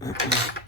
Mm-hmm.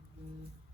Mm-hmm.